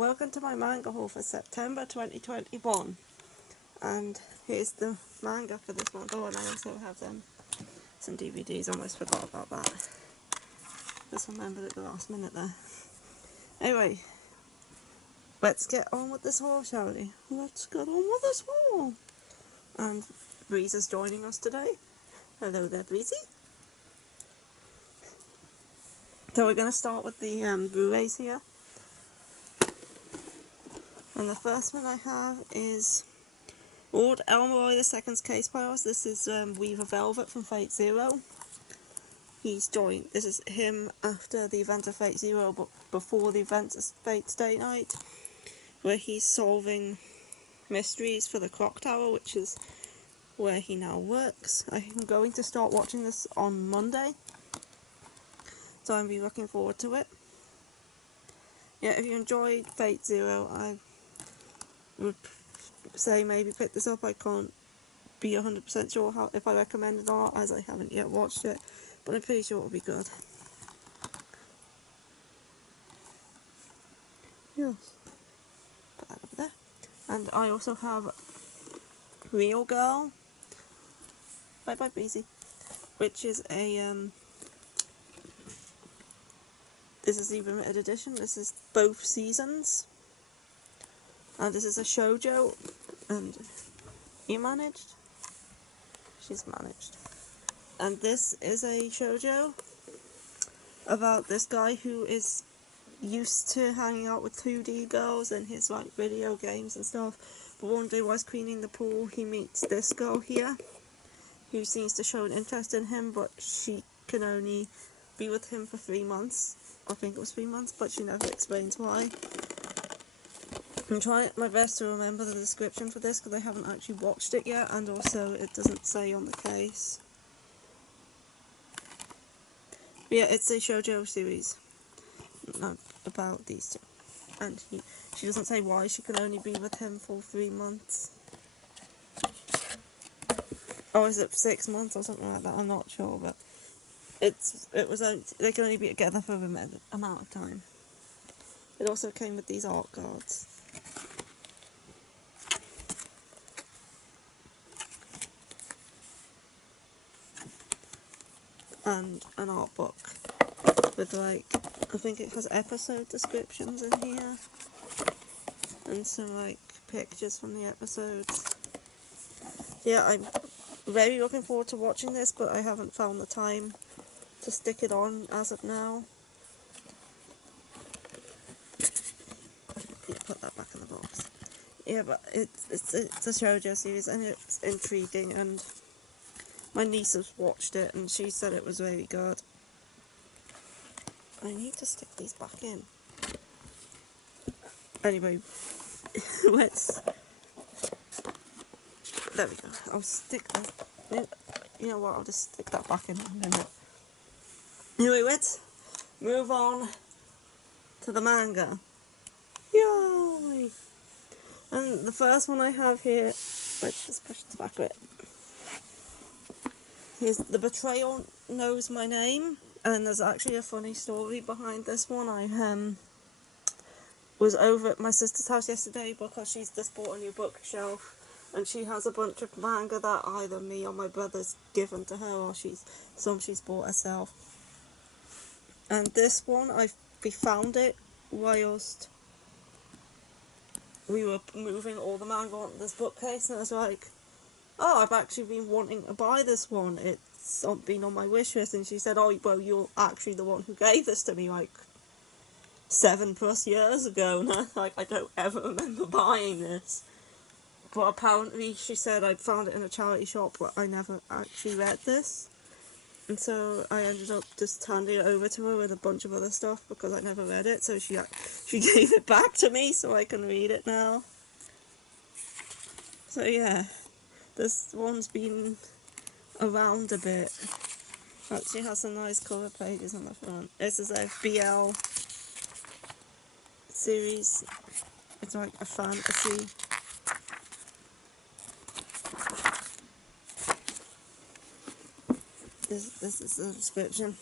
welcome to my manga haul for September 2021. And here's the manga for this month. Oh, and I also have some DVDs, almost forgot about that. Just remembered at the last minute there. Anyway, let's get on with this haul, shall we? Let's get on with this haul. And Breezy is joining us today. Hello there, Breezy. So we're going to start with the Blu-rays here. And the first one I have is Lord Elmer II's Case Files. This is Weaver Velvet from Fate Zero. He's joined. This is him after the event of Fate Zero, but before the event of Fate Stay Night, where he's solving mysteries for the Clock Tower, which is where he now works. I'm going to start watching this on Monday, so I'm really looking forward to it. Yeah, if you enjoyed Fate Zero, I would say maybe pick this up. I can't be 100% sure if I recommend it or not, as I haven't yet watched it, but I'm pretty sure it'll be good. Yes. Put that over there. And I also have Real Girl. Bye bye Breezy. Which is a this is the limited edition. This is both seasons. And this is a shoujo, and you managed? She's managed. And this is a shoujo about this guy who is used to hanging out with 2D girls in his like video games and stuff. But one day while he's cleaning the pool, he meets this girl here, who seems to show an interest in him, but she can only be with him for 3 months. I think it was 3 months, but she never explains why. I'm trying my best to remember the description for this because I haven't actually watched it yet, and also it doesn't say on the case. But yeah, it's a shoujo series about these two, and she doesn't say why she can only be with him for 3 months. Or is it 6 months or something like that? I'm not sure, but they can only be together for a limited amount of time. It also came with these art cards. And an art book with like, I think it has episode descriptions in here, and some like pictures from the episodes. Yeah, I'm very looking forward to watching this, but I haven't found the time to stick it on as of now. Yeah, put that back in the box. Yeah, but it's a shoujo series and it's intriguing, and my niece has watched it and she said it was very good. I need to stick these back in. Anyway, let's... There we go. I'll stick that... You know what, I'll just stick that back in a minute. Anyway, let's move on to the manga. Yay! And the first one I have here... Let's just push this back a bit. Here's The Betrayal Knows My Name, and there's actually a funny story behind this one. I was over at my sister's house yesterday because she's just bought a new bookshelf, and she has a bunch of manga that either me or my brother's given to her, or some she's bought herself. And this one, we found it whilst we were moving all the manga onto this bookcase, and I was like, oh, I've actually been wanting to buy this one. It's been on my wish list. And she said, oh, well, you're actually the one who gave this to me, like, 7+ years ago. And I don't ever remember buying this. But apparently, she said I'd found it in a charity shop, but I never actually read this. And so I ended up just handing it over to her with a bunch of other stuff because I never read it. So she gave it back to me so I can read it now. So yeah. This one's been around a bit. Actually has some nice colour pages on the front. This is a BL series. It's like a fantasy. This is the description.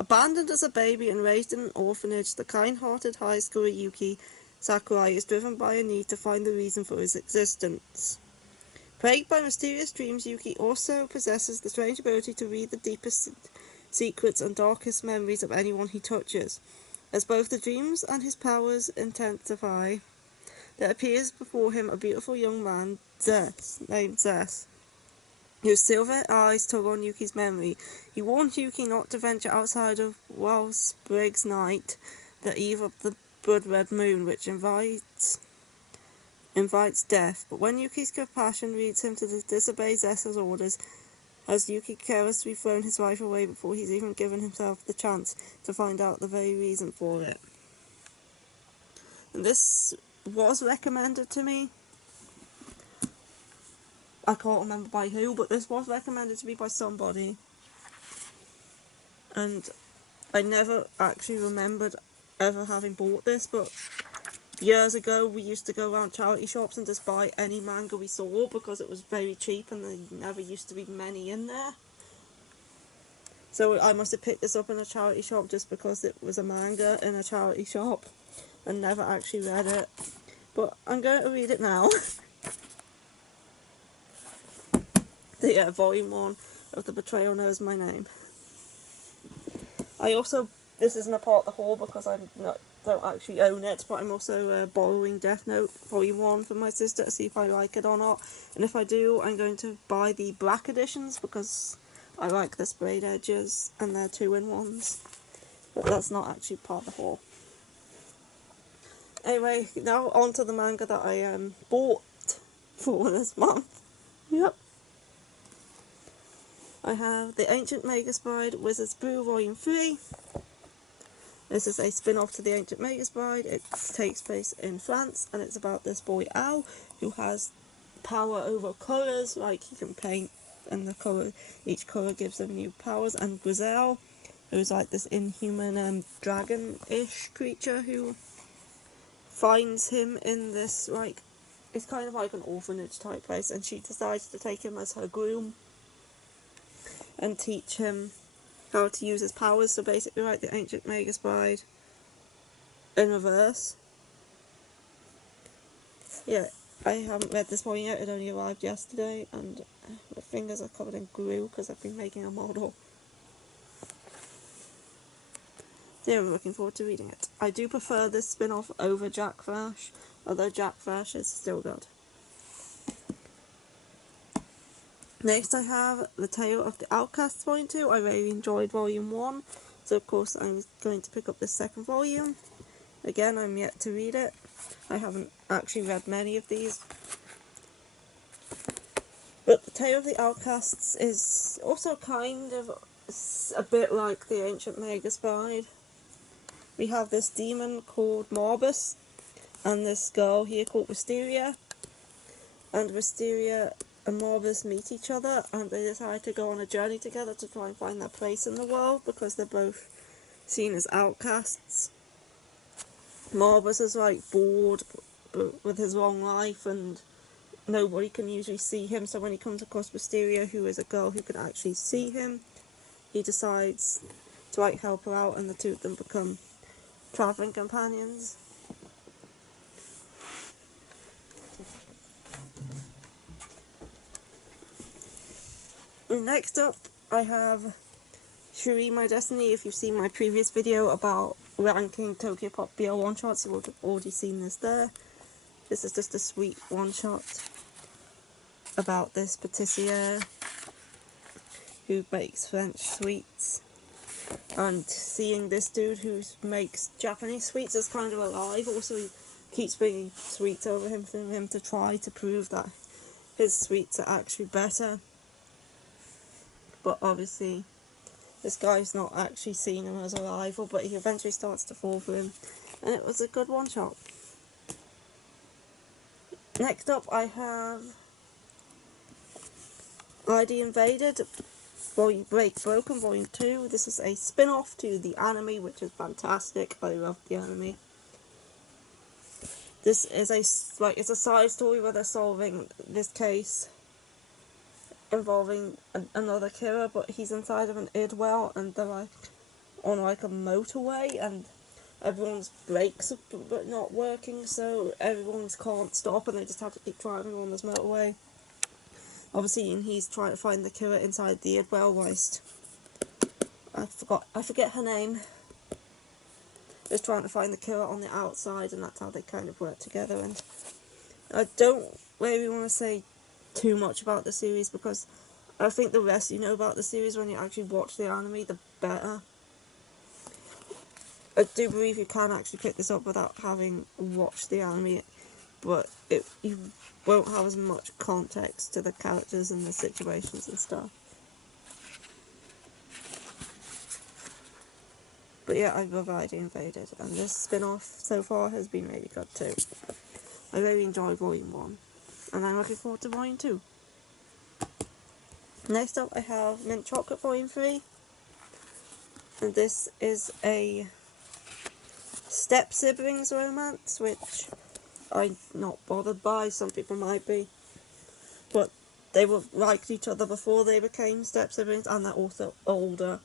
Abandoned as a baby and raised in an orphanage, the kind-hearted high schooler Yuki Sakurai is driven by a need to find the reason for his existence. Plagued by mysterious dreams, Yuki also possesses the strange ability to read the deepest secrets and darkest memories of anyone he touches. As both the dreams and his powers intensify, there appears before him a beautiful young man, named Zess, whose silver eyes tug on Yuki's memory. He warns Yuki not to venture outside of Wellsprig's night, the eve of the blood-red moon, which invites death. But when Yuki's compassion leads him to disobey Zessa's orders, has Yuki carelessly thrown his life away before he's even given himself the chance to find out the very reason for it. And this was recommended to me. I can't remember by who, but this was recommended to me by somebody. And I never actually remembered ever having bought this, but years ago we used to go around charity shops and just buy any manga we saw because it was very cheap and there never used to be many in there. So I must have picked this up in a charity shop just because it was a manga in a charity shop and never actually read it. But I'm going to read it now. The volume 1 of the Betrayal Knows My Name. This isn't a part of the haul because I don't actually own it, but I'm also borrowing Death Note Volume 1 from my sister to see if I like it or not. And if I do, I'm going to buy the black editions because I like the sprayed edges and they're 2-in-1s. But that's not actually part of the haul. Anyway, now on to the manga that I bought for this month. Yep. I have The Ancient Megaspide Wizard's Brew Volume 3. This is a spin-off to The Ancient Megaspide. It takes place in France and it's about this boy Al who has power over colours, like he can paint and each colour gives him new powers, and Grizel, who's like this inhuman dragon-ish creature who finds him in this, like, it's kind of like an orphanage type place, and she decides to take him as her groom and teach him how to use his powers. So basically like the Ancient Megaspide in reverse. Yeah, I haven't read this one yet, it only arrived yesterday and my fingers are covered in glue because I've been making a model. So I'm looking forward to reading it. I do prefer this spin-off over Jack Flash, although Jack Flash is still good. Next I have The Tale of the Outcasts Volume 2. I really enjoyed Volume 1, so of course I'm going to pick up this second volume. Again, I'm yet to read it. I haven't actually read many of these. But The Tale of the Outcasts is also kind of a bit like The Ancient Megaspide. We have this demon called Morbus, and this girl here called Wisteria. And Wisteria and Morbus meet each other, and they decide to go on a journey together to try and find their place in the world, because they're both seen as outcasts. Morbus is like bored with his long life, and nobody can usually see him, so when he comes across Wisteria, who is a girl who can actually see him, he decides to like help her out, and the two of them become travelling companions. Next up, I have Shuri My Destiny. If you've seen my previous video about ranking Tokyo Pop BL one-shots, you would have already seen this there. This is just a sweet one-shot about this patissier who makes French sweets. And seeing this dude who makes Japanese sweets is kind of alive. Also, he keeps bringing sweets over him for him to try to prove that his sweets are actually better. But obviously, this guy's not actually seen him as a rival, but he eventually starts to fall for him. And it was a good one-shot. Next up, I have ID Invaded, Break Broken, Volume 2. This is a spin-off to the anime, which is fantastic. I love the anime. This is it's a side story where they're solving this case involving another killer, but he's inside of an id well, and they're like, on like a motorway, and everyone's brakes are not working, so everyone's can't stop, and they just have to keep driving on this motorway. Obviously, and he's trying to find the killer inside the Idwell whilst I forget her name. Just trying to find the killer on the outside, and that's how they kind of work together. And I don't really want to say too much about the series, because I think the less you know about the series when you actually watch the anime, the better. I do believe you can actually pick this up without having watched the anime, but you won't have as much context to the characters and the situations and stuff. But yeah, I love ID Invaded, and this spin-off so far has been really good too. I really enjoyed Volume 1, and I'm looking forward to Volume 2. Next up I have Mint Chocolate Volume 3, and this is a step-siblings romance, which I'm not bothered by. Some people might be, but they were liked each other before they became step-siblings, and they're also older.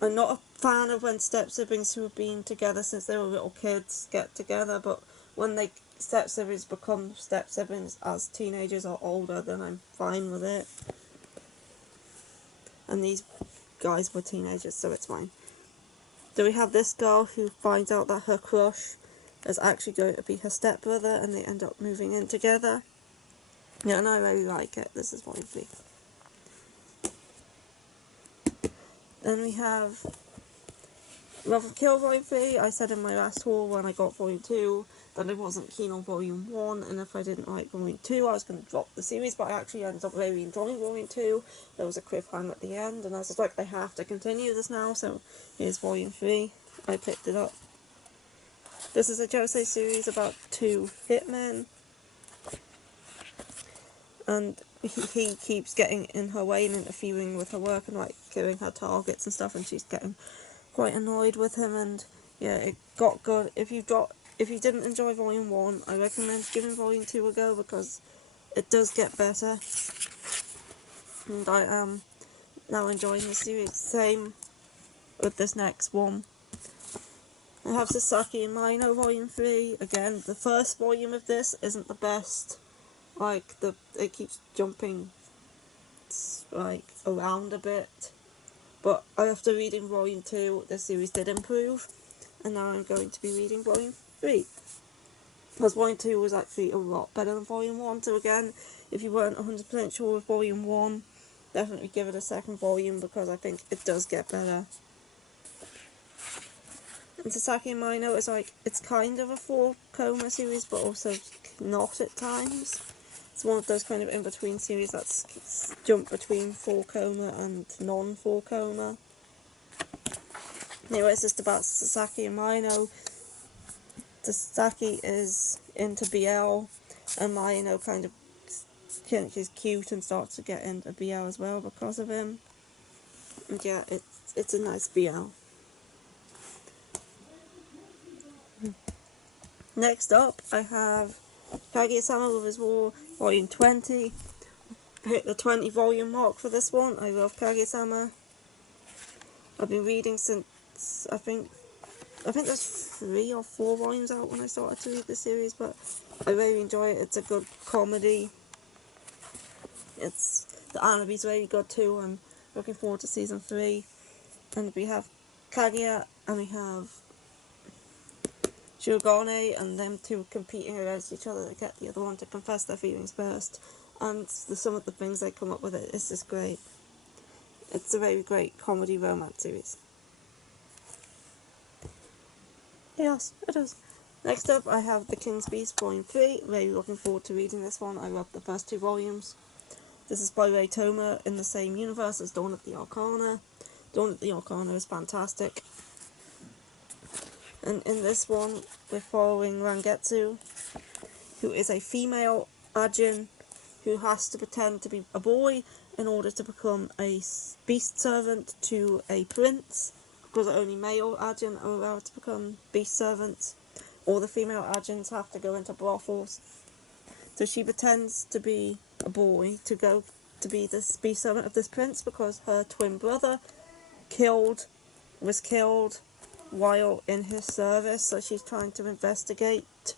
I'm not a fan of when step-siblings who have been together since they were little kids get together, but when they step-siblings become step-siblings as teenagers or older, then I'm fine with it. And these guys were teenagers, so it's fine. So we have this girl who finds out that her crush is actually going to be her stepbrother, and they end up moving in together. Yeah, and I really like it. This is Volume 3. Then we have Love and Kill Volume 3. I said in my last haul when I got Volume 2 that I wasn't keen on Volume 1, and if I didn't like Volume 2 I was going to drop the series, but I actually ended up really enjoying Volume 2. There was a cliffhanger at the end, and I was just like, I have to continue this now, so here's Volume 3. I picked it up. This is a Josei series about two hitmen, and he keeps getting in her way and interfering with her work and like killing her targets and stuff, and she's getting quite annoyed with him. And yeah, it got good. If you didn't enjoy Volume 1, I recommend giving Volume 2 a go, because it does get better, and I am now enjoying the series. Same with this next one. I have Sasaki and Mino Volume 3. Again, the first volume of this isn't the best. Like, it keeps jumping like around a bit, but after reading Volume 2, the series did improve, and now I'm going to be reading Volume 3. Because Volume 2 was actually a lot better than Volume 1, so again, if you weren't 100% sure with Volume 1, definitely give it a second volume, because I think it does get better. And Sasaki and Mino is like, it's kind of a 4-coma series, but also not at times. It's one of those kind of in-between series that's jump between 4-coma and non-4-coma. Anyway, it's just about Sasaki and Mino. Sasaki is into BL, and Mino kind of thinks he's cute and starts to get into BL as well because of him. And yeah, it's a nice BL. Next up, I have Peggy Samuel with his War, Volume 20. Hit the 20 volume mark for this one. I love Peggy Samuel. I've been reading since, I think there's 3 or 4 volumes out when I started to read the series, but I really enjoy it. It's a good comedy. The anime's really good too. I'm looking forward to season 3. And we have Kaguya and we have Shirogane, and them two competing against each other to get the other one to confess their feelings first. And some of the things they come up with, it's just great. It's a very great comedy romance series. Yes, it is. Next up, I have The King's Beast Volume 3. Really looking forward to reading this one. I love the first 2 volumes. This is by Ray Toma in the same universe as Dawn of the Arcana. Dawn of the Arcana is fantastic. And in this one, we're following Rangetsu, who is a female Ajin who has to pretend to be a boy in order to become a beast servant to a prince, because only male Ajin are allowed to become beast servants. All the female Ajins have to go into brothels. So she pretends to be a boy to go to be the beast servant of this prince, because her twin brother killed was killed while in his service, so she's trying to investigate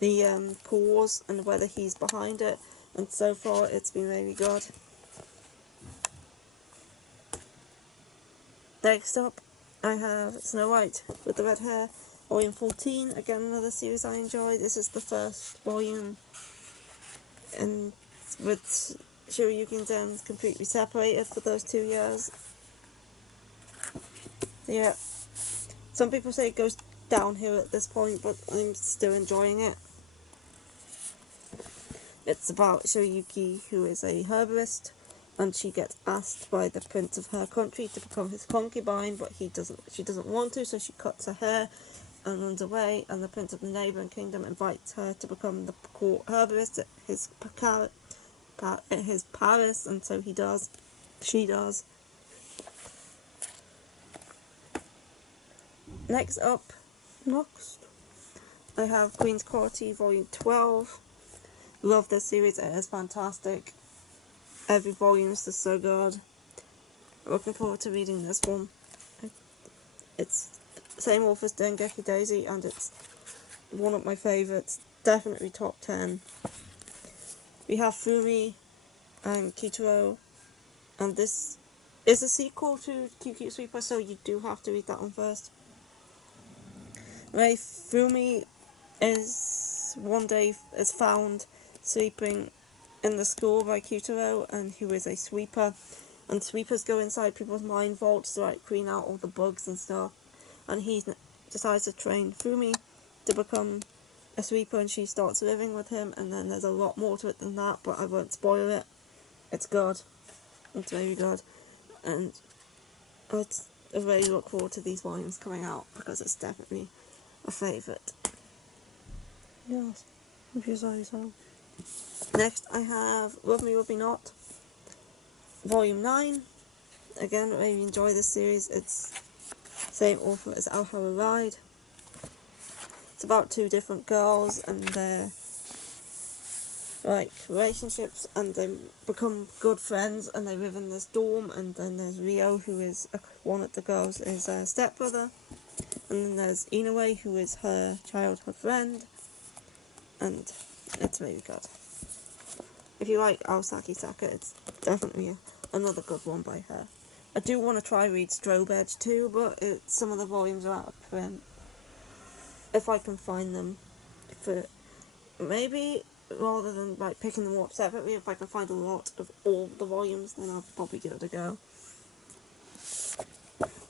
the cause and whether he's behind it, and so far it's been really good. Next up, I have Snow White with the Red Hair, Volume 14, again another series I enjoy. This is the first volume, and with Shuri and Zen completely separated for those 2 years. Yeah, some people say it goes downhill at this point, but I'm still enjoying it. It's about Shirayuki, who is a herbalist, and she gets asked by the prince of her country to become his concubine, but she doesn't want to, so she cuts her hair and runs away, and the prince of the neighbouring kingdom invites her to become the court herbalist at his palace, and so she does. Next, I have Queen's Quality Volume 12. Love this series, it is fantastic. Every volume is just so good. Looking forward to reading this one. It's the same author's Dengeki Daisy, and it's one of my favourites. Definitely top 10. We have Fumi and Kitaro, and this is a sequel to QQ Sweeper, so you do have to read that one first. Right, Fumi is found sleeping in the school by Kitaro, and who is a sweeper. And sweepers go inside people's mind vaults to clean out all the bugs and stuff. And he decides to train Fumi to become a sweeper, and she starts living with him. And then there's a lot more to it than that, but I won't spoil it. It's good. It's very good. And I really look forward to these volumes coming out, because it's definitely a favourite. Yes, if you say so. Next, I have Love Me, Love Me Not, Volume 9. Again, I really enjoy this series. It's same author as Our Hell Ride. It's about 2 different girls and their relationships, and they become good friends, and they live in this dorm. And then there's Rio, who is one of the girls, is a stepbrother, and then there's Inoue, who is her childhood friend, and it's really good. If you like Aosaki Saka, it's definitely another good one by her. I do want to try read Strobe Edge too, but some of the volumes are out of print. If I can find them, maybe rather than picking them up separately, if I can find a lot of all the volumes, then I'll probably give it a go.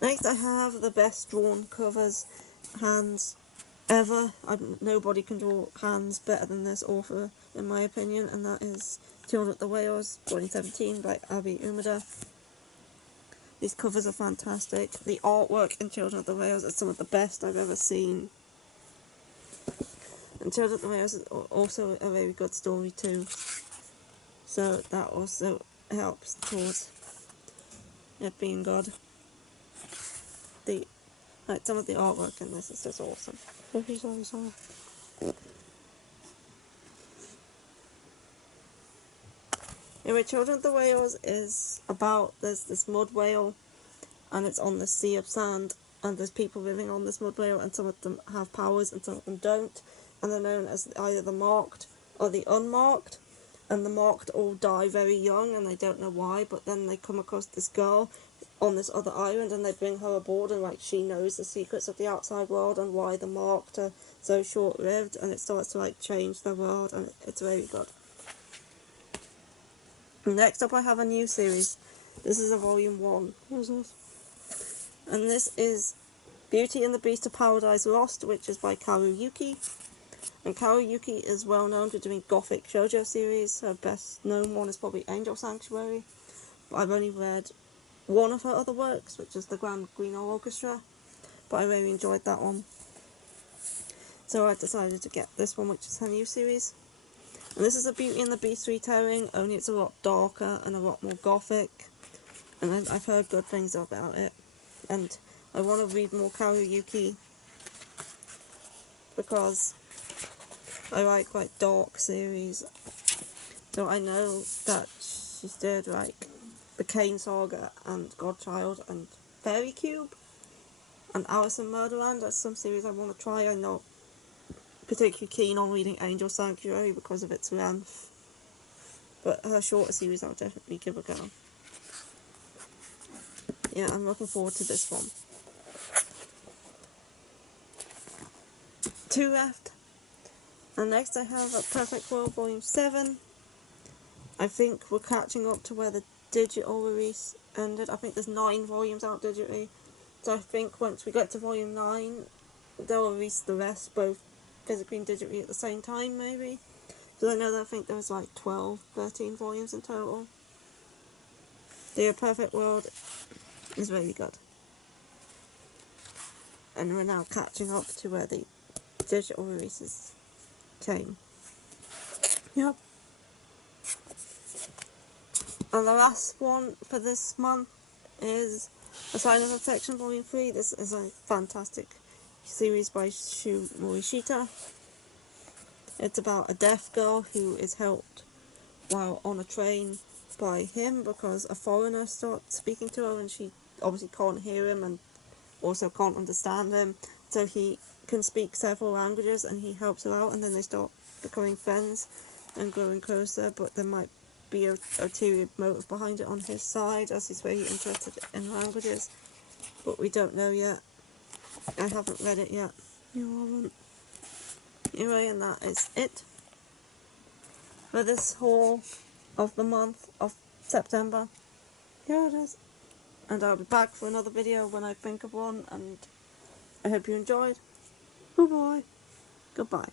Next, I have the best drawn covers hands ever. Nobody can draw hands better than this author, in my opinion, and that is Children of the Whales, 2017, by Abi Umeda. These covers are fantastic. The artwork in Children of the Whales is some of the best I've ever seen. And Children of the Whales is also a very good story too. So that also helps towards it being good. Some of the artwork in this is just awesome. Anyway, Children of the Whales is about, there's this mud whale, and it's on the sea of sand, and there's people living on this mud whale, and some of them have powers and some of them don't, and they're known as either the marked or the unmarked, and the marked all die very young, and they don't know why, but then they come across this girl on this other island, and they bring her aboard, and she knows the secrets of the outside world and why the marked are so short-lived, and it starts to change the world, and it's very good. Next up, I have a new series. This is a volume 1. What is this? And this is Beauty and the Beast of Paradise Lost, which is by Kaoru Yuki. And Kaoru Yuki is well known for doing gothic shoujo series. Her best known one is probably Angel Sanctuary, but I've only read one of her other works, which is the Grand Green Orchestra, but I really enjoyed that one. So I decided to get this one, which is her new series. And this is a Beauty and the Beast retelling, only it's a lot darker and a lot more gothic, and I've heard good things about it, and I want to read more Kaoru Yuki because I like quite dark series. So I know that she's did the Kane Saga and Godchild, and Fairy Cube and Alice in Murderland. That's some series I want to try. I'm not particularly keen on reading Angel Sanctuary because of its length, but her shorter series I'll definitely give a go. Yeah, I'm looking forward to this one. 2 left. And next I have A Perfect World Volume 7. I think we're catching up to where the digital release ended. I think there's 9 volumes out digitally. So I think once we get to Volume 9, they'll release the rest, both physically and digitally at the same time, maybe. Because I know that I think there was like 12, 13 volumes in total. The Perfect World is really good. And we're now catching up to where the digital releases came. Yep. And the last one for this month is A Sign of Affection Volume 3. This is a fantastic series by Shu Morishita. It's about a deaf girl who is helped while on a train by him because a foreigner starts speaking to her and she obviously can't hear him and also can't understand him. So he can speak several languages and he helps her out, and then they start becoming friends and growing closer, but there might be a ulterior motive behind it on his side as he's very interested in languages, but we don't know yet. I haven't read it yet. You haven't. Anyway, and that is it for this haul of the month of September. Here it is. And I'll be back for another video when I think of one, and I hope you enjoyed. Bye bye. Goodbye.